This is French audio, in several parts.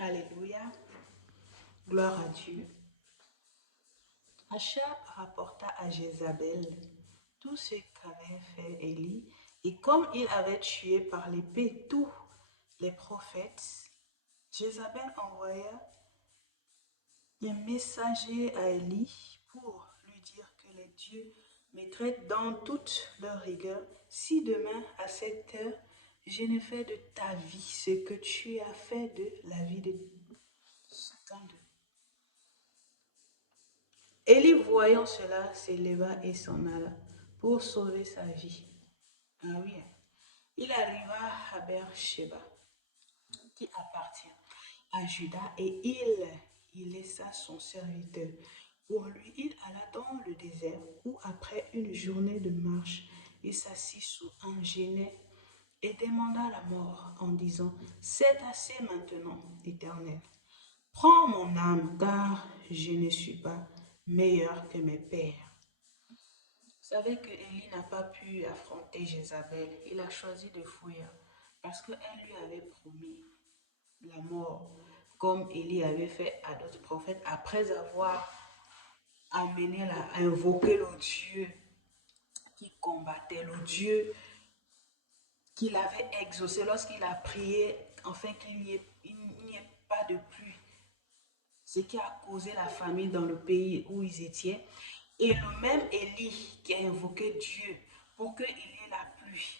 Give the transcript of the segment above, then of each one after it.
Alléluia. Gloire à Dieu. Achab rapporta à Jézabel tout ce qu'avait fait Élie, et comme il avait tué par l'épée tous les prophètes, Jézabel envoya un messager à Élie pour lui dire que les dieux me traitent dans toute leur rigueur si demain à cette heure je ne fais de ta vie ce que tu as fait de la vie de chacun d'eux. Élie, voyant cela, s'éleva et s'en alla pour sauver sa vie. Ah oui, il arriva à Beersheba, qui appartient à Juda, et il y laissa son serviteur. Pour lui, il alla dans le désert, où après une journée de marche, il s'assit sous un genêt et demanda la mort en disant, c'est assez maintenant, Éternel. Prends mon âme, car je ne suis pas meilleur que mes pères. Vous savez que Élie n'a pas pu affronter Jézabel. Il a choisi de fuir parce qu'elle lui avait promis la mort, comme Élie avait fait à d'autres prophètes après avoir invoqué le Dieu qui combattait, le Dieu qu'il avait exaucé lorsqu'il a prié afin qu'il n'y ait pas de pluie, ce qui a causé la famine dans le pays où ils étaient. Et le même Élie qui a invoqué Dieu pour qu'il y ait la pluie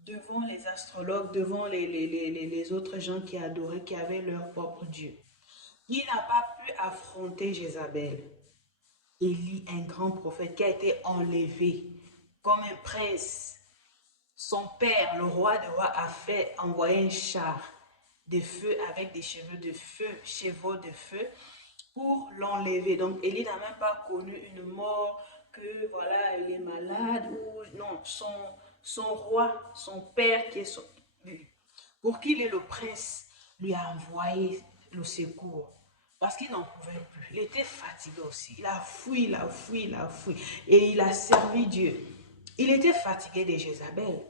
devant les astrologues, devant les autres gens qui adoraient, qui avaient leur propre Dieu. Il n'a pas pu affronter Jézabel. Élie, un grand prophète qui a été enlevé comme un prince. Son père, le roi des rois, a fait envoyer un char de feu avec des chevaux de feu pour l'enlever. Donc Élie n'a même pas connu une mort que voilà, elle est malade ou non, son roi, son père qui est pour qu'il ait le prince, lui a envoyé le secours. Parce qu'il n'en pouvait plus. Il était fatigué aussi. Il a fui, il a fui, il a fui. Et il a servi Dieu. Il était fatigué de Jézabel.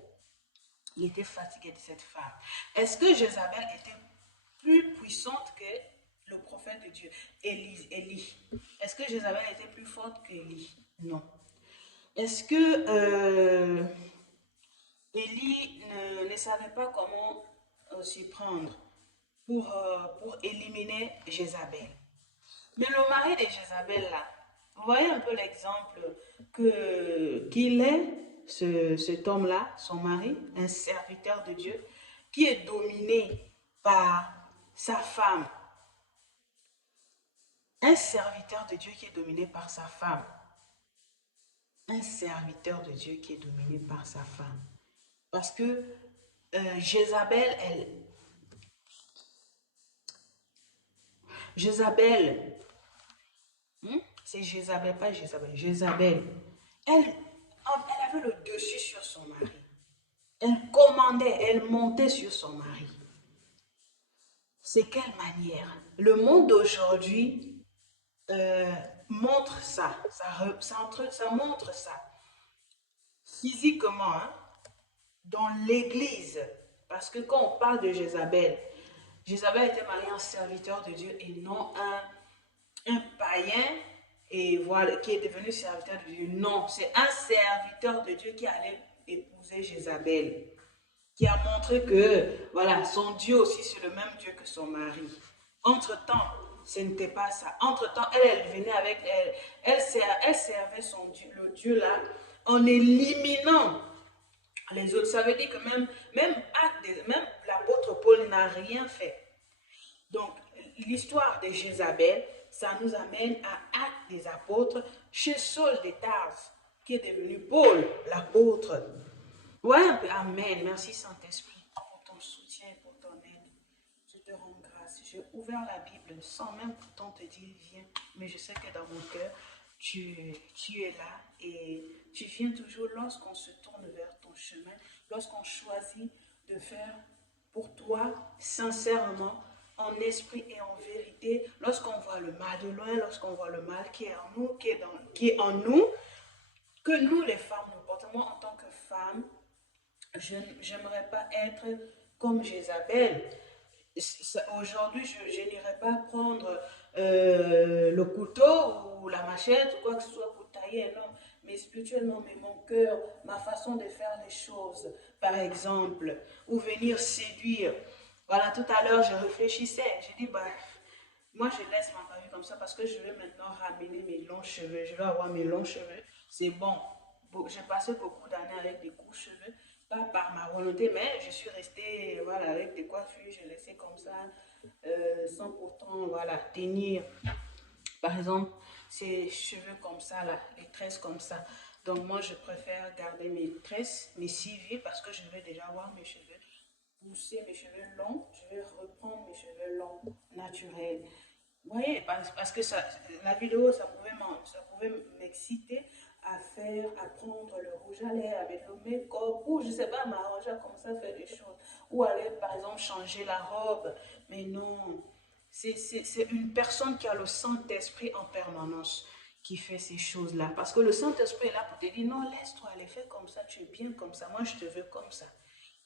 Il était fatigué de cette femme. Est-ce que Jézabel était plus puissante que le prophète de Dieu, Élie? Est-ce que Jézabel était plus forte qu'Élie? Non. Est-ce que Élie ne savait pas comment s'y prendre pour éliminer Jézabel? Mais le mari de Jézabel, là, vous voyez un peu l'exemple qu'il est, cet homme-là, son mari, un serviteur de Dieu, qui est dominé par sa femme. Un serviteur de Dieu qui est dominé par sa femme. Un serviteur de Dieu qui est dominé par sa femme. Parce que Jézabel, c'est Jézabel, pas Jézabel, Jézabel, elle avait le dessus sur son mari. Elle commandait, elle montait sur son mari. C'est quelle manière? Le monde d'aujourd'hui montre ça montre ça. Physiquement, hein, dans l'église. Parce que quand on parle de Jézabel, Jézabel était mariée à un serviteur de Dieu et non un païen et voilà, qui est devenu serviteur de Dieu. Non, c'est un serviteur de Dieu qui allait épouser Jézabel, qui a montré que voilà, son Dieu aussi c'est le même Dieu que son mari. Entre-temps, ce n'était pas ça. Entre-temps, elle venait avec elle servait son Dieu, le Dieu là, en éliminant les autres. Ça veut dire que même l'apôtre Paul n'a rien fait. Donc, l'histoire de Jézabel, ça nous amène à Actes des apôtres, chez Saul de Tarse, qui est devenu Paul, l'apôtre. Ouais, amen. Merci Saint-Esprit pour ton soutien et pour ton aide. Je te rends grâce. J'ai ouvert la Bible sans même pourtant te dire viens, mais je sais que dans mon cœur, tu es là et tu viens toujours lorsqu'on se tourne vers ton chemin, lorsqu'on choisit de faire pour toi sincèrement, en esprit et en vérité, lorsqu'on voit le mal de loin, lorsqu'on voit le mal qui est en nous, qui est en nous, que nous les femmes nous portons. Moi en tant que femme, je n'aimerais pas être comme Jézabel. Aujourd'hui, je n'irai pas prendre le couteau ou la machette ou quoi que ce soit pour tailler, non. Mais spirituellement, mais mon cœur, ma façon de faire les choses, par exemple, ou venir séduire. Voilà, tout à l'heure, je réfléchissais. J'ai dit, bah, moi, je laisse ma famille comme ça parce que je veux maintenant ramener mes longs cheveux. Je veux avoir mes longs cheveux. C'est bon. J'ai passé beaucoup d'années avec des courts cheveux, pas par ma volonté, mais je suis restée voilà, avec des coiffures. Je laissais comme ça, sans pourtant voilà, tenir. Par exemple, ces cheveux comme ça, là, les tresses comme ça. Donc, moi, je préfère garder mes tresses, mes civils, parce que je veux déjà avoir mes cheveux pousser mes cheveux longs, je vais reprendre mes cheveux longs, naturels. Vous voyez, parce que ça, la vidéo, ça pouvait m'exciter à faire, à prendre le rouge à lèvres avec le make-up, ou je sais pas, m'arranger comme ça, faire des choses. Ou aller, par exemple, changer la robe. Mais non, c'est une personne qui a le Saint-Esprit en permanence qui fait ces choses-là. Parce que le Saint-Esprit est là pour te dire, non, laisse-toi aller, fais comme ça, tu es bien comme ça, moi je te veux comme ça.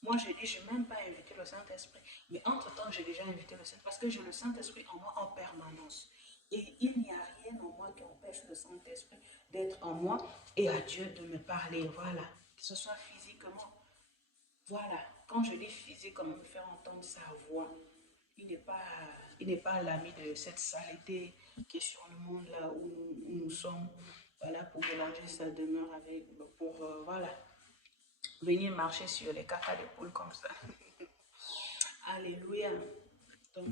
Moi, je dis, je n'ai même pas invité le Saint-Esprit. Mais entre-temps, j'ai déjà invité le Saint-Esprit parce que j'ai le Saint-Esprit en moi en permanence. Et il n'y a rien en moi qui empêche le Saint-Esprit d'être en moi et à Dieu de me parler. Voilà. Que ce soit physiquement. Voilà. Quand je dis physiquement, me faire entendre sa voix. Il n'est pas l'ami de cette saleté qui est sur le monde là où nous sommes. Voilà, pour mélanger sa demeure avec, pour, voilà, venir marcher sur les caca de poule comme ça. Alléluia. Donc,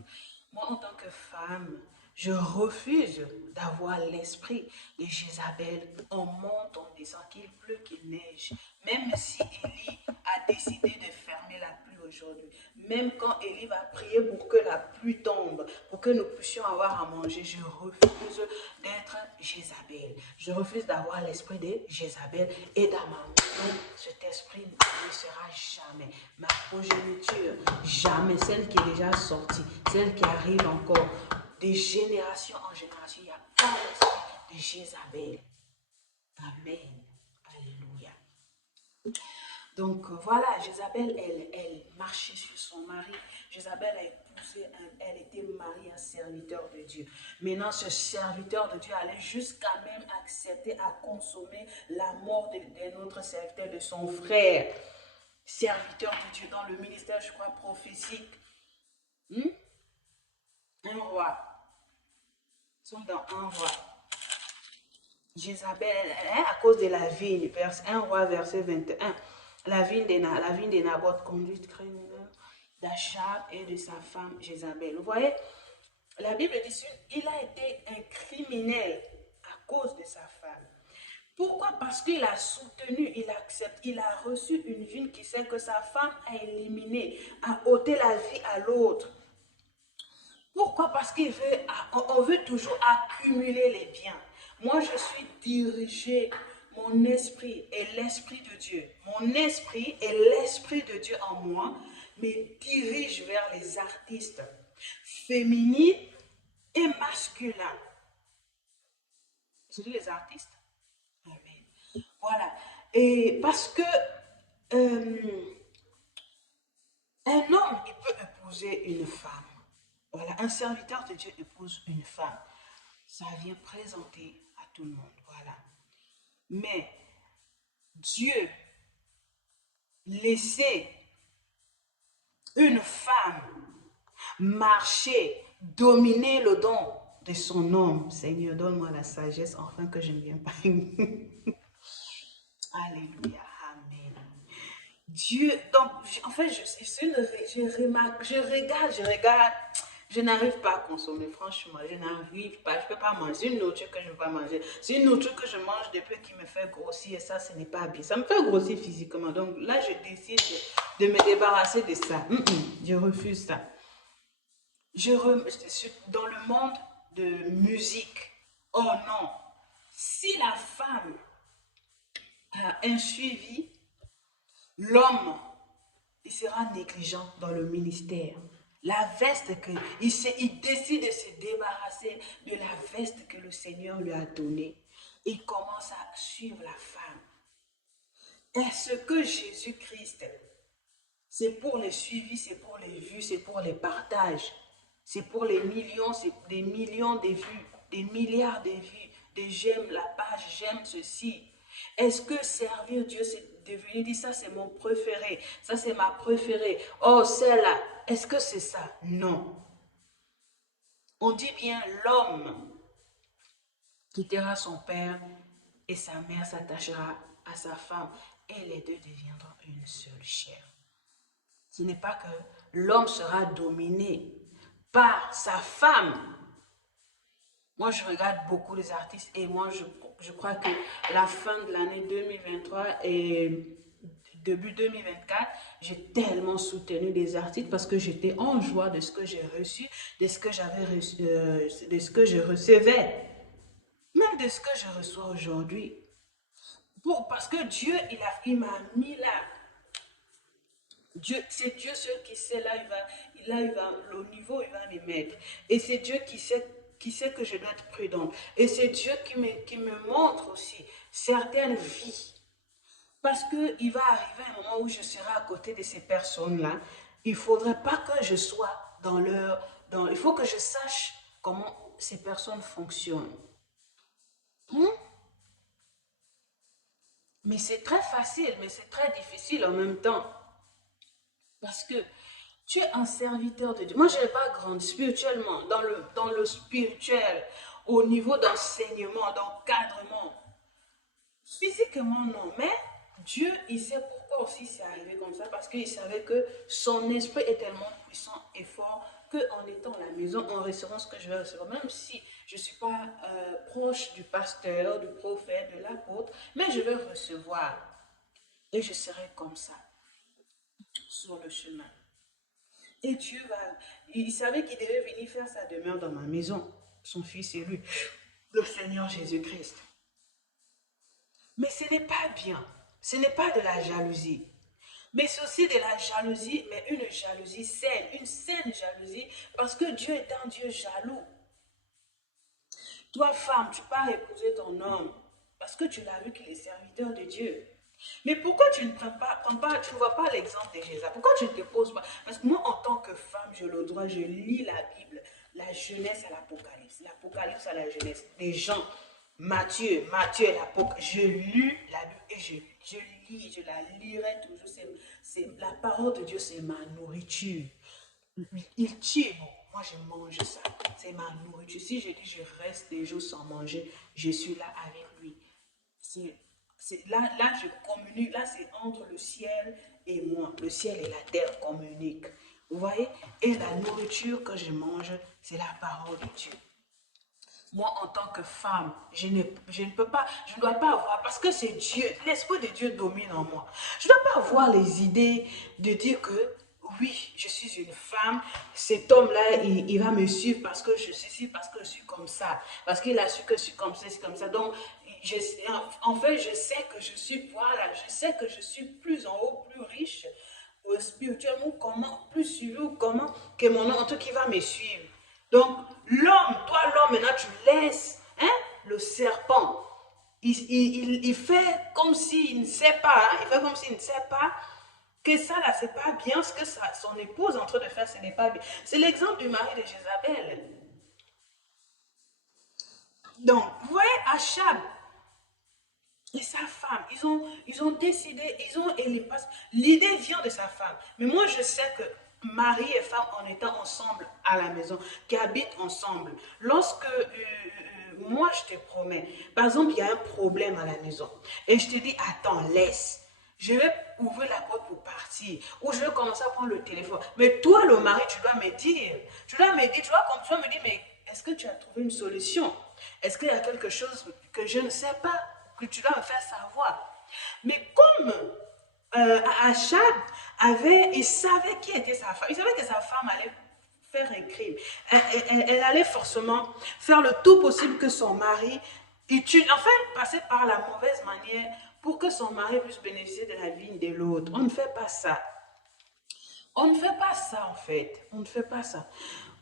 moi, en tant que femme, je refuse d'avoir l'esprit de Jézabel. On monte, on descend, qu'il pleut, qu'il neige. Même si Élie a décidé de fermer la pluie aujourd'hui, même quand Élie va prier pour que la pluie tombe, pour que nous puissions avoir à manger, je refuse d'être Jézabel. Je refuse d'avoir l'esprit de Jézabel. Et dans ma maison, cet esprit ne sera jamais. Ma progéniture, jamais. Celle qui est déjà sortie, celle qui arrive encore, de génération en génération. Il n'y a pas l'esprit de Jézabel. Amen. Alléluia. Donc voilà, Jézabel, elle marchait sur son mari. Jézabel a épousé, elle était mariée à un serviteur de Dieu. Maintenant, ce serviteur de Dieu allait jusqu'à même accepter à consommer la mort d'un autre serviteur, de son frère, serviteur de Dieu dans le ministère, je crois, prophétique. Hmm? Un roi. Ils sont dans un roi. Jézabel, à cause de la vigne, verset 1 roi, verset 21. La vigne de Naboth conduite criminelle d'Achab et de sa femme Jézabel. Vous voyez, la Bible dit qu'il a été un criminel à cause de sa femme. Pourquoi? Parce qu'il a soutenu, il accepte, il a reçu une vigne qui sait que sa femme a éliminé, a ôté la vie à l'autre. Pourquoi? Parce qu'on veut toujours accumuler les biens. Moi, je suis dirigée, mon esprit et l'esprit de Dieu. Mon esprit et l'esprit de Dieu en moi me dirigent vers les artistes féminines et masculins. Je dis les artistes. Amen. Voilà. Et parce que un homme, il peut épouser une femme. Voilà, un serviteur de Dieu épouse une femme. Ça vient présenter à tout le monde. Voilà. Mais Dieu laissait une femme marcher, dominer le don de son homme. Seigneur, donne-moi la sagesse, enfin que je ne viens pas. Alléluia. Amen. Dieu, donc, en fait, je regarde, je n'arrive pas à consommer, franchement, je n'arrive pas, je ne peux pas manger une nourriture que je ne peux pas manger. C'est une nourriture que je mange depuis qui me fait grossir, et ça, ce n'est pas bien. Ça me fait grossir physiquement, donc là, je décide de me débarrasser de ça. Je refuse ça. Dans le monde de musique, oh non, si la femme a un suivi, l'homme, il sera négligent dans le ministère. La veste il décide de se débarrasser de la veste que le Seigneur lui a donnée. Il commence à suivre la femme. Est-ce que Jésus-Christ C'est pour les suivis, c'est pour les vues, c'est pour les partages. C'est pour les millions, c'est des millions de vues, des milliards de vues, des j'aime la page, j'aime ceci. Est-ce que servir Dieu, c'est devenu dire ça, c'est mon préféré, ça, c'est ma préférée. Oh, celle-là, est-ce que c'est ça? Non. On dit bien l'homme quittera son père et sa mère s'attachera à sa femme et les deux deviendront une seule chair. Ce n'est pas que l'homme sera dominé par sa femme. Moi, je regarde beaucoup les artistes et moi, je crois que la fin de l'année 2023 et début 2024, j'ai tellement soutenu des artistes parce que j'étais en joie de ce que j'ai reçu, de ce que j'avais reçu, de ce que je recevais, même de ce que je reçois aujourd'hui. Parce que Dieu, il m'a mis là. Dieu, c'est Dieu seul qui sait le niveau, il va me mettre. Et c'est Dieu qui sait que je dois être prudente. Et c'est Dieu qui me montre aussi certaines vies. Parce qu'il va arriver un moment où je serai à côté de ces personnes-là. Il ne faudrait pas que je sois il faut que je sache comment ces personnes fonctionnent. Mais c'est très facile, mais c'est très difficile en même temps. Parce que tu es un serviteur de Dieu. Moi, je n'ai pas grandi spirituellement, dans le spirituel, au niveau d'enseignement, d'encadrement. Physiquement, non. Mais Dieu, il sait pourquoi aussi c'est arrivé comme ça. Parce qu'il savait que son esprit est tellement puissant et fort qu'en étant à la maison, en recevant ce que je vais recevoir, même si je ne suis pas proche du pasteur, du prophète, de l'apôtre, mais je vais recevoir. Et je serai comme ça, sur le chemin. Et Dieu va... Il savait qu'il devait venir faire sa demeure dans ma maison. Son fils et lui, le Seigneur Jésus-Christ. Mais ce n'est pas bien. Ce n'est pas de la jalousie. Mais c'est aussi de la jalousie, mais une jalousie saine, une saine jalousie, parce que Dieu est un Dieu jaloux. Toi, femme, tu pars épouser ton homme, parce que tu l'as vu qu'il est serviteur de Dieu. Mais pourquoi tu ne tu ne vois pas l'exemple de Jésus? Pourquoi tu ne te poses pas? Parce que moi, en tant que femme, je le dois, je lis la Bible, la jeunesse à l'Apocalypse à la jeunesse. Des gens, Matthieu et l'Apocalypse, je lis la Bible et je lis, je la lirai toujours. La parole de Dieu, c'est ma nourriture. Il tire, moi je mange ça, c'est ma nourriture. Si je dis je reste des jours sans manger, je suis là avec lui. Là, je communique, là, c'est entre le ciel et moi. Le ciel et la terre communiquent. Vous voyez? Et la nourriture que je mange, c'est la parole de Dieu. Moi, en tant que femme, je ne peux pas, je ne dois pas avoir, parce que c'est Dieu, l'Esprit de Dieu domine en moi. Je ne dois pas avoir les idées de dire que, oui, je suis une femme, cet homme-là, il va me suivre parce que je suis, parce que je suis comme ça, parce qu'il a su que je suis comme ça, c'est comme ça. Donc, en fait, je sais que je suis, voilà, je sais que je suis plus en haut, plus riche, spirituellement, comment, plus suivi, ou comment, que mon autre qui va me suivre. Donc, l'homme, maintenant, tu laisses le serpent. Il fait comme s'il ne sait pas, il fait comme s'il ne sait pas que ça, là, c'est pas bien, ce que son épouse est en train de faire, ce n'est pas bien. C'est l'exemple du mari de Jézabel. Donc, vous voyez, Achab et sa femme, ils ont décidé, l'idée vient de sa femme. Mais moi, je sais que mari et femme, en étant ensemble à la maison, qui habitent ensemble, lorsque moi, je te promets, par exemple, il y a un problème à la maison, et je te dis, attends, laisse. Je vais ouvrir la porte pour partir. Ou je vais commencer à prendre le téléphone. Mais toi, le mari, tu dois me dire. Tu dois me dire, tu dois me dire, mais est-ce que tu as trouvé une solution? Est-ce qu'il y a quelque chose que je ne sais pas, que tu dois me faire savoir? Mais comme Achab il savait qui était sa femme. Il savait que sa femme allait faire un crime. Elle allait forcément faire le tout possible que son mari passer par la mauvaise manière pour que son mari puisse bénéficier de la vie de l'autre. On ne fait pas ça. On ne fait pas ça, en fait. On ne fait pas ça.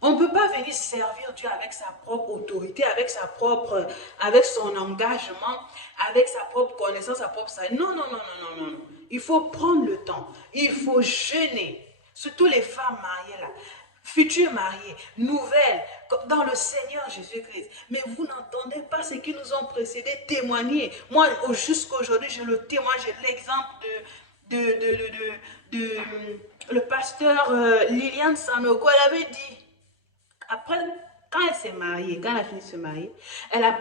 On ne peut pas venir servir Dieu avec sa propre autorité, avec son engagement, avec sa propre connaissance, sa propre salut. Non, non, non, non, non, non, non. Il faut prendre le temps. Il faut jeûner. Surtout les femmes mariées là. Futures mariées, nouvelles, dans le Seigneur Jésus-Christ. Mais vous n'entendez pas ce qui nous ont précédés témoigner. Moi, jusqu'à aujourd'hui, je le témoigne. J'ai l'exemple le pasteur Liliane Sanogo. Elle avait dit, après, quand elle s'est mariée, quand elle a fini de se marier, elle a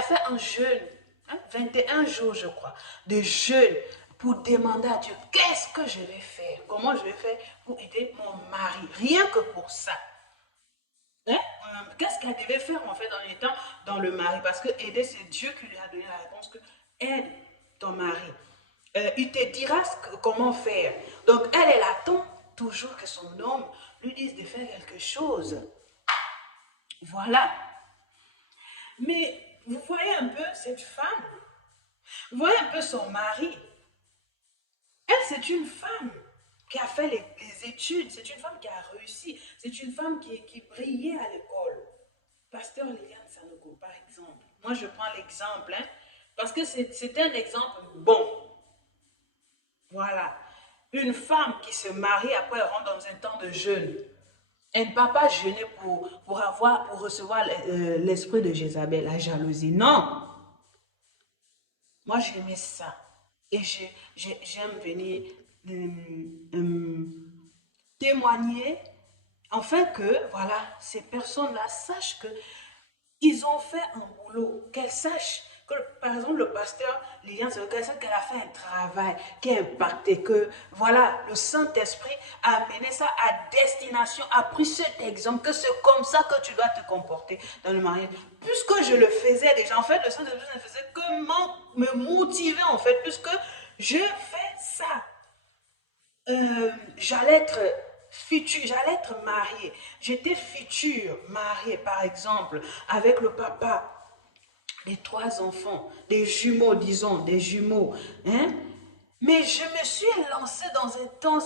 fait un jeûne, 21 jours, je crois, de jeûne pour demander à Dieu, qu'est-ce que je vais faire? Comment je vais faire pour aider mon mari? Rien que pour ça. Hein? Qu'est-ce qu'elle devait faire en fait dans les temps dans le mari? Parce que aider, c'est Dieu qui lui a donné la réponse que aide ton mari. Il te dira comment faire. Donc elle attend toujours que son homme lui dise de faire quelque chose. Voilà. Mais vous voyez un peu cette femme, vous voyez un peu son mari. Elle, c'est une femme qui a fait les études, c'est une femme qui a réussi, c'est une femme qui brillait à l'école. Pasteur Liliane Sanogo, par exemple. Moi, je prends l'exemple, parce que c'est un exemple bon. Voilà. Une femme qui se marie, après elle rentre dans un temps de jeûne. Elle ne va pas jeûner pour recevoir l'esprit de Jézabel, la jalousie. Non. Moi, j'aimais ça. Et j'aime venir témoigner, afin que, voilà, ces personnes-là sachent que ils ont fait un boulot, qu'elles sachent que, par exemple, le pasteur Liliane, c'est qu'elle a fait un travail qui a impacté, que, voilà, le Saint-Esprit a amené ça à destination, a pris cet exemple, que c'est comme ça que tu dois te comporter dans le mariage. Puisque je le faisais déjà, en fait, le Saint-Esprit ne faisait que me motiver, en fait, puisque je fais ça. J'allais être mariée. J'étais future mariée, par exemple, avec le papa des 3 enfants, des jumeaux, disons, des jumeaux. Hein? Mais je me suis lancée dans un temps